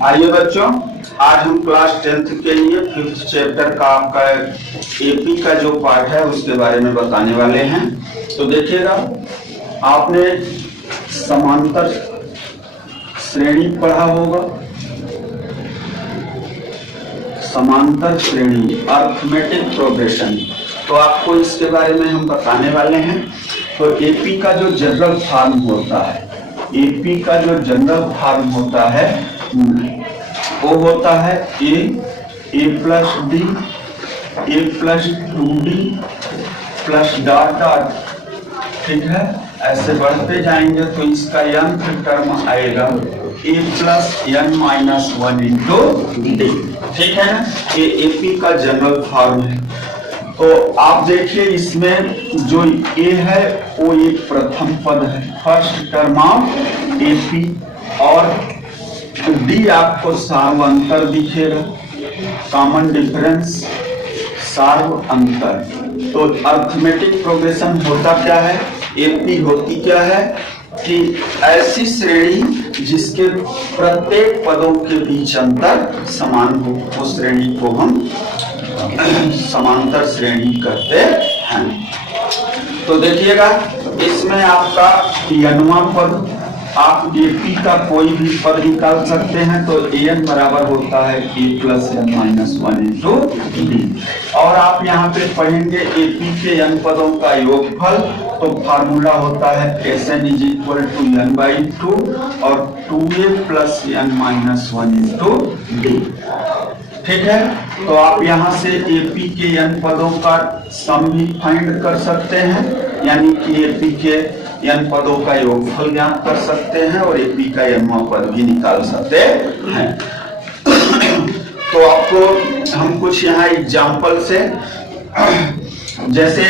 आइए बच्चों, आज हम क्लास 10th के लिए 5th चैप्टर का आपका एपी का जो पार्ट है उसके बारे में बताने वाले हैं। तो देखिएगा, आपने समांतर श्रेणी पढ़ा होगा, समांतर श्रेणी अर्थमेटिक प्रोग्रेशन। तो आपको इसके बारे में हम बताने वाले हैं। तो एपी का जो जनरल फॉर्म होता है, एपी का जो जनरल फॉर्म होता है वो होता है A plus D, A plus 2d plus dot dot. ठीक है, ऐसे बढ़ते जाएंगे तो इसका nth टर्म आएगा A plus n minus 1 into D. ठीक है ना, ये एपी का जनरल फॉर्म है। तो आप देखिए, इसमें जो ए है वो एक प्रथम पद है, फर्स्ट टर्म ऑफ एपी, और डी आपको सार्व अंतर दिखेगा, कॉमन डिफरेंस सार्व अंतर। तो अर्थमेटिक प्रोग्रेशन होता क्या है, एपी होती क्या है कि ऐसी श्रेणी जिसके प्रत्येक पदों के बीच अंतर समान हो, उस श्रेणी को हम समांतर श्रेणी कहते हैं। तो देखिएगा, इसमें आपका n वां पद, आप एपी का कोई भी पद निकाल सकते हैं। तो an बराबर होता है A plus n minus 1 into D. और आप यहाँ पे पढ़ेंगे एपी के n पदों का योगफल। तो फार्मूला होता है Sn is equal to n by 2 और 2a plus n minus 1 into D. ठीक है, तो आप यहाँ से एपी के n पदों का सम भी फाइंड कर सकते हैं, यानी कि एपी के n पदों का योगफल ज्ञात कर सकते हैं और एपी का n वां पद भी निकाल सकते हैं। तो आपको हम कुछ यहाँ एग्जाम्पल से, जैसे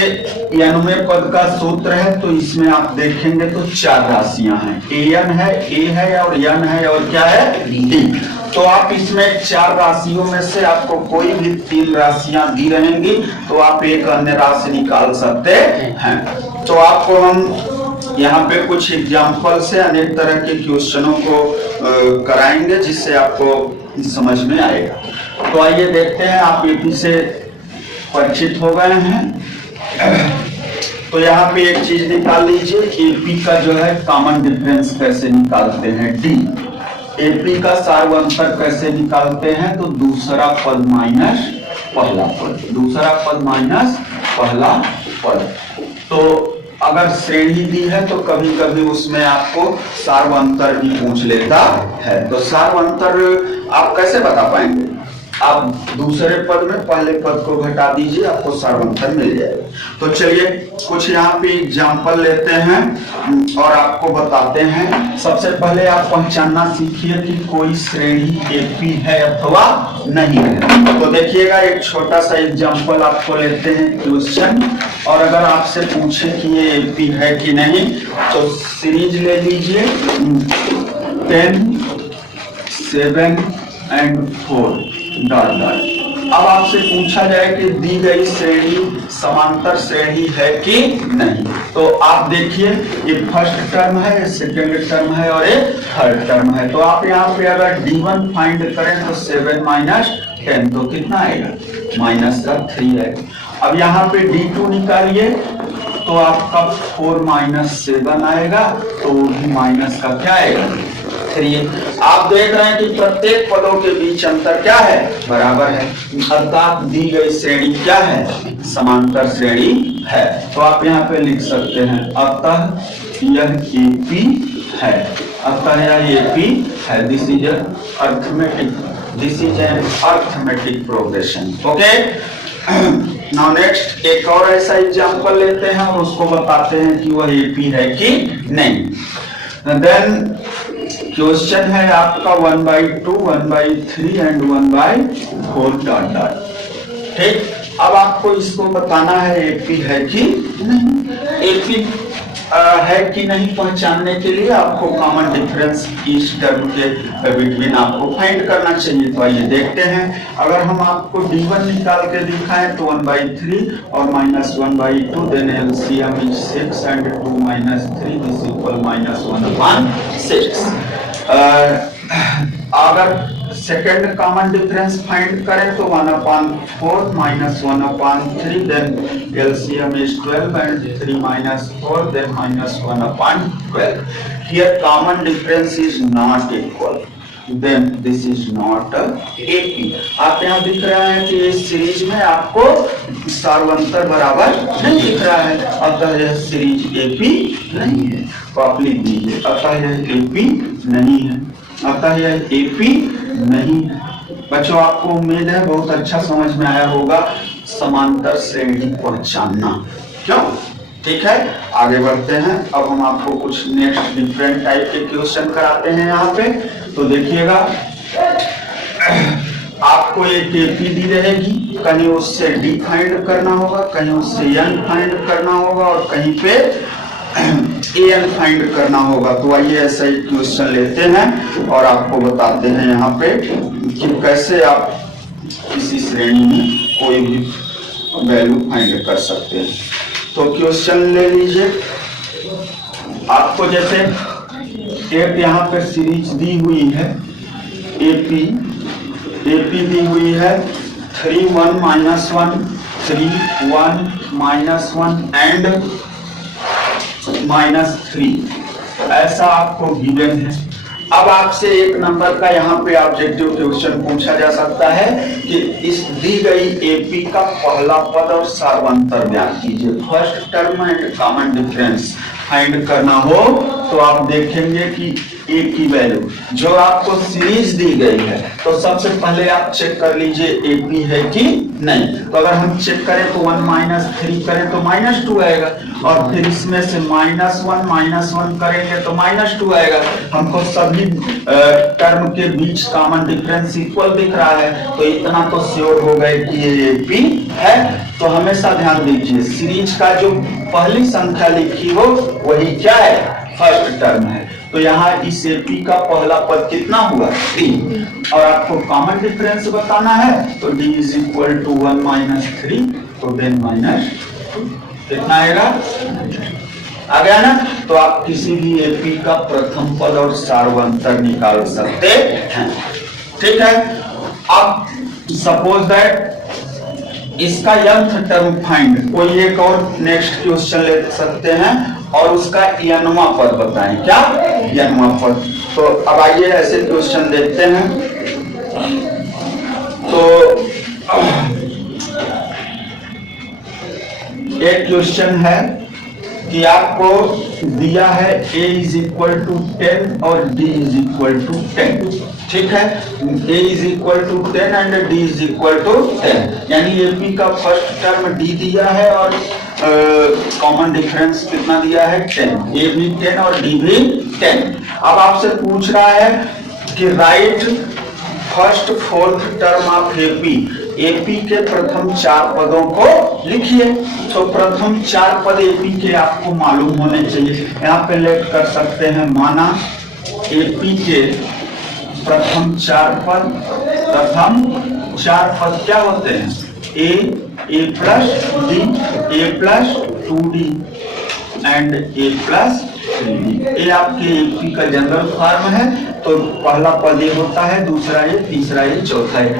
n वें पद का सूत्र है, तो इसमें आप देखेंगे तो 4 राशियां हैं, an है, a है और n है और क्या है, d। तो आप इसमें 4 राशियों में से आपको कोई भी 3 राशियां दी रहेंगी तो आप एक अन्य राशि निकाल सकते हैं। तो आपको हम यहाँ पे कुछ एग्जाम्पल से अनेक तरह के क्वेश्चनों को कराएंगे जिससे आपको समझ में आएगा। तो आइए देखते हैं, आप एपी से परिचित हो गए हैं। तो यहाँ पे एक चीज निकाल लीजिए, एपी का जो है कॉमन डिफरेंस कैसे निकालते हैं, डी। एपी का सार्व अंतर कैसे निकालते हैं, तो दूसरा पद माइनस पहला पद, दूसरा पद माइनस पहला पद। तो अगर श्रेणी दी है तो कभी कभी उसमें आपको सार्व अंतर भी पूछ लेता है। तो सार्व अंतर आप कैसे बता पाएंगे, आप दूसरे पद में पहले पद को घटा दीजिए, आपको सार्व अंतर मिल जाएगा। तो चलिए कुछ यहाँ पे एग्जाम्पल लेते हैं और आपको बताते हैं। सबसे पहले आप पहचानना सीखिए कि कोई श्रेणी एपी है अथवा नहीं है। तो देखिएगा, एक छोटा सा एग्जाम्पल आपको लेते हैं क्वेश्चन, और अगर आपसे पूछे कि ये एपी है कि नहीं तो सीरीज ले लीजिए 10, 7 एंड 4 डॉट डॉट। अब आपसे पूछा जाए कि दी गई श्रेणी समांतर श्रेणी है कि नहीं। तो आप देखिए, ये फर्स्ट टर्म है, सेकंड टर्म है और ये थर्ड टर्म है। तो आप यहाँ पे अगर D1 फाइंड करें तो 7 माइनस 10 तो कितना आएगा, माइनस का 3 है। अब यहाँ पे D2 निकालिए तो आपका 4 माइनस 7 आएगा, तो भी माइनस का क्या आएगा, 3। आप देख रहे हैं कि प्रत्येक पदों के बीच अंतर क्या है, बराबर है, अर्थात दी गई श्रेणी क्या है, समांतर श्रेणी है। तो आप यहाँ पे लिख सकते हैं अतः यह एपी है, अतः यह एपी है। This is arithmetic, this is an arithmetic progression. Okay, now next एक और ऐसा एग्जांपल लेते हैं और उसको बताते हैं कि वह एपी है कि नहीं। देन क्वेश्चन है आपका 1/2, 1/3 एंड 1/4 डॉट डॉट। ठीक, अब आपको इसको बताना है एपी है कि नहीं। एपी है कि नहीं पहचानने के लिए आपको कॉमन डिफरेंस इस टर्म के बिटवीन आपको फाइंड करना चाहिए। तो आइए देखते हैं, अगर हम आपको D1 निकाल के दिखाएं तो 1/3 और minus 1/2, then LCM is 6 and 2 minus 3 is equal -1/6। अगर सेकेंड कॉमन डिफरेंस फाइंड करें तो 1/4 minus 1/3, then LCM is 12 and 3 minus 4 then minus 1/12. Here common difference is not equal, then this is not AP. आप यहाँ दिख रहा है कि इस सीरीज में आपको सार्वंतर बराबर नहीं दिख रहा है, अतः यह सीरीज AP नहीं है. तो आप लिख दीजिए अतः यह AP नहीं है, अतः यह AP नहीं है. बच्चों आपको उम्मीद है बहुत अच्छा समझ में आया होगा समांतर श्रेणी पहचानना. क्यों? ठीक है, आगे बढ़ते हैं. अब हम आपको कुछ नेक्स्ट डिफरेंट टाइप के क्वेश्चन कराते हैं यहाँ पे. तो देखिएगा आपको एक एपी दी रहेगी, कहीं उससे डी फाइंड करना होगा, कहीं उससे एन फाइंड करना होगा और कहीं पे एन फाइंड करना होगा. तो आइए ऐसा ही क्वेश्चन लेते हैं और आपको बताते हैं यहाँ पे कि कैसे आप किसी श्रेणी में कोई भी वैल्यू फाइंड कर सकते हैं. तो क्वेश्चन ले लीजिए. आपको जैसे एक यहाँ पे सीरीज दी हुई है एपी दी हुई है 3 1 -1 3 1 -1 एंड -3, ऐसा आपको गिवन है. अब आपसे एक नंबर का यहाँ पे ऑब्जेक्टिव क्वेश्चन पूछा जा सकता है कि इस दी गई एपी का पहला पद और सार्वंतर ज्ञात कीजिए. First term and common difference find करना हो तो आप देखेंगे कि ए की वैल्यू जो आपको सीरीज दी गई है, तो सबसे पहले आप चेक कर लीजिए एपी है कि नहीं. तो अगर हम चेक करें तो 1 - 3 करें तो -2 आएगा, और फिर इसमें से -1 करेंगे तो -2 आएगा. हमको सभी टर्म के बीच कॉमन डिफरेंस इक्वल दिख रहा है, तो इतना तो श्योर हो गए कि ये एपी है. तो हमेशा ध्यान दीजिए सीरीज का जो पहली संख्या लिखी हो वही क्या है, फर्स्ट टर्म है. तो यहाँ इस एपी का पहला पद कितना हुआ, 3, और आपको कॉमन डिफरेंस बताना है तो d इज इक्वल टू 1 - 3, तो देन -2 कितना आएगा, आ गया ना. तो आप किसी भी एपी का प्रथम पद और सार्वंतर निकाल सकते हैं. ठीक है. अब सपोज दैट इसका nth टर्म फाइंड, कोई एक और नेक्स्ट क्वेश्चन ले सकते हैं और उसका nवां पद बताएं. क्या nवां पद? तो अब आइए ऐसे क्वेश्चन देखते हैं. तो एक क्वेश्चन है कि आपको दिया है a इज इक्वल टू 10 और d इज इक्वल टू 10. ठीक है, a is equal to 10 and d is equal to 10, यानी एपी का फर्स्ट टर्म d दिया है और कॉमन डिफरेंस कितना दिया है, 10. a भी 10 और d भी 10. अब आपसे पूछ रहा है कि right first fourth term of AP के प्रथम 4 पदों को लिखिए. तो प्रथम 4 पद एपी के आपको मालूम होने चाहिए. यहाँ पे लेट कर सकते हैं, माना एपी के प्रथम 4 पद क्या होते हैं, a plus d, a plus 2d and a plus 3d. ये आपके एपी का जनरल फॉर्म है. तो पहला पद ये होता है, दूसरा ये, तीसरा ये, चौथा ये.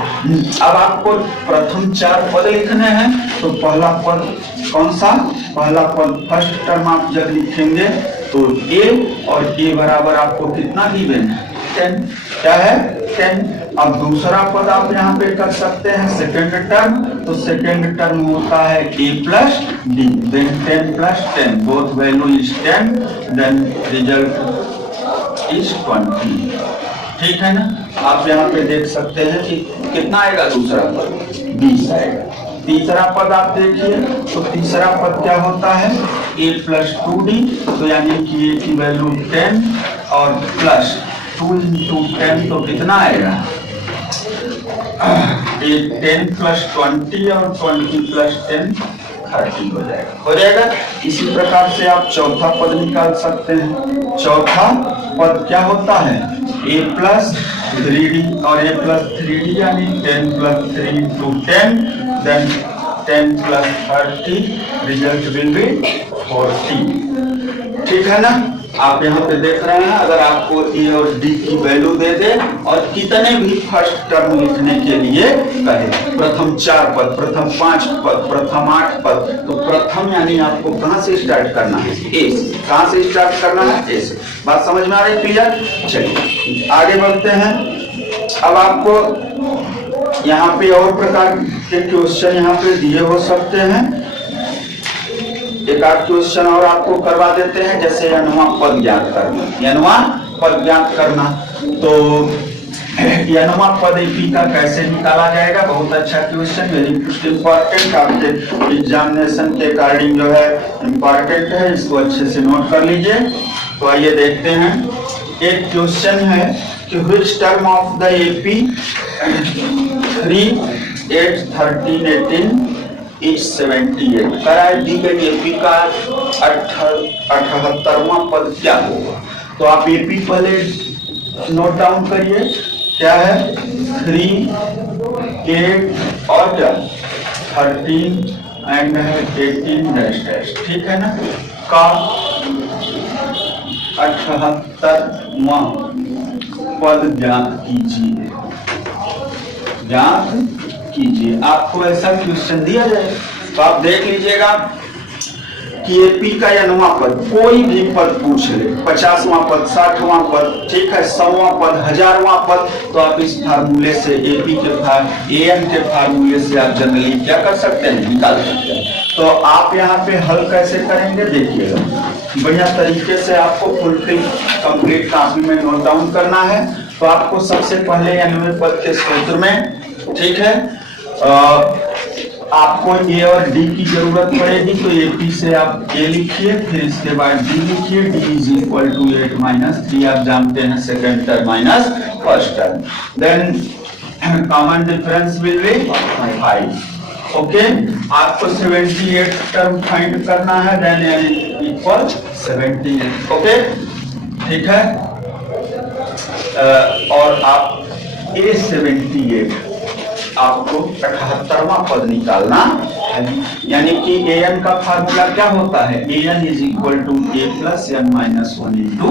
अब आपको प्रथम 4 पद लिखने हैं. तो पहला पद कौन सा, पहला पद फर्स्ट टर्म आप जब लिखेंगे तो a, और a बराबर आपको कितना गिवन है, 10. क्या है, 10. अब दूसरा पद आप यहाँ पे कर सकते हैं सेकेंड टर्म. तो सेकेंड टर्म होता है a plus d, then 10 plus 10, both value is 10, then result is 20. ठीक है ना. आप यहाँ पे देख सकते हैं कि कितना आएगा दूसरा पद, 20 आएगा. तीसरा पद आप देखिए, तो तीसरा पद क्या होता है, a प्लस 2d, तो यानी कि a की वैल्यू 10 और प्लस 2 × 10, तो कितना आएगा, 10 प्लस 20 और 20 प्लस 10 30 हो जाएगा. इसी प्रकार से आप चौथा पद निकाल सकते हैं. चौथा पद क्या होता है, a प्लस 3d और a प्लस 3d, यानी 10 plus 3 × 10, then 10 plus 30, result will be 40. ठीक है ना. आप यहाँ पे देख रहे हैं, अगर आपको ए और डी की वैल्यू दे दे और कितने भी फर्स्ट टर्म लिखने के लिए कहे, प्रथम 4 पद, प्रथम 5 पद, प्रथम 8 पद, तो प्रथम यानी आपको कहां से स्टार्ट करना है? ए से। कहां से स्टार्ट करना है? ए से। बात समझ में आ रही है? क्लियर? चलिए आगे बढ़ते हैं। अब आपको यहाँ पे और प्रकार के क्वेश्चन यहाँ पे दिए हो सकते हैं। एक आध क्वेश्चन और आपको करवा देते हैं, जैसे यनुआ पद ज्ञात करना। यनुआ पद ज्ञात करना, तो यनुआ पद एपी का कैसे निकाला जाएगा? बहुत अच्छा क्वेश्चन, वेरी इंपॉर्टेंट, आपके एग्जामिनेशन के अकॉर्डिंग जो है इंपॉर्टेंट है, इसको अच्छे से नोट कर लीजिए। तो आइए देखते हैं। एक क्वेश्चन है कि which term of the AP 3, 8, 13, 18 is 78 करार दी गई एपी का 78वां पद क्या होगा? तो आप एपी पहले नोट डाउन करिए, क्या है? 3, 8 और क्या 13 एंड 18 डैश, ठीक है ना, का 78वां पद ज्ञात कीजिए। ज्ञात कीजिए, आपको ऐसा क्वेश्चन दिया जाए तो आप देख लीजिएगा कि एपी का यनुआ पद, कोई भी पद पूछ ले, 50वां पद, 60वां पद, ठीक है, 100वां पद, 1000वां पद, तो आप इस फार्मूले से एपी के एएन के फार्मूले से आप जनरली क्या कर सकते हैं? निकाल सकते हैं। तो आप यहाँ पे हल कैसे करेंगे देखिएगा, बढ़िया तरीके से आपको फुल कंप्लीट कॉपी में नोट डाउन करना है। तो आपको सबसे पहले यनुए पद के सूत्र में, ठीक है, आपको ए और डी की जरूरत पड़ेगी, तो एपी से आप ए लिखिए, फिर इसके बाद डी लिखिए, डी इज इक्वल टू 8 - 3, आप जानते हैं second term minus first term, then common difference will be 5। Okay, आपको 78 टर्म फाइंड करना है, देन n इक्वल 78। ओके, ठीक है, और आप A78 आपको 78वां पद निकालना है, यानी कि an का फार्मूला क्या होता है? an is equal to a plus n minus 1 into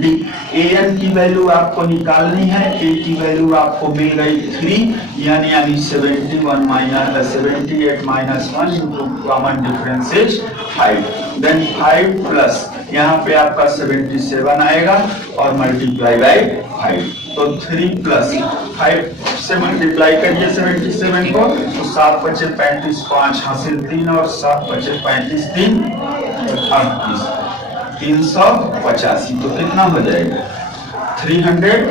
D. an की वैल्यू आपको निकालनी है, a की वैल्यू आपको मिल गई 3, यानी 78 minus 1 into common difference is 5, then 5 plus यहाँ पे आपका 77 आएगा और मल्टीप्लाई बाय 5, तो 3 प्लस 5 से मल्टीप्लाई करिए 77 को, तो 7 × 5 = 35, 5 हासिल 3 और 7 × 5 = 35, 3 38, 385, तो कितना हो जाएगा? 388।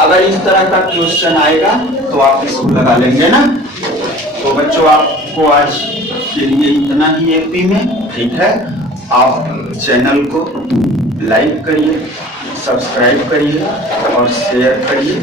अगर इस तरह का क्वेश्चन आएगा तो आप इसको लगा लेंगे ना। तो बच्चों आपको आज के लिए इतना ही एपी में, ठीक है। आप चैनल को लाइक करिए, सब्सक्राइब करिए और शेयर करिए।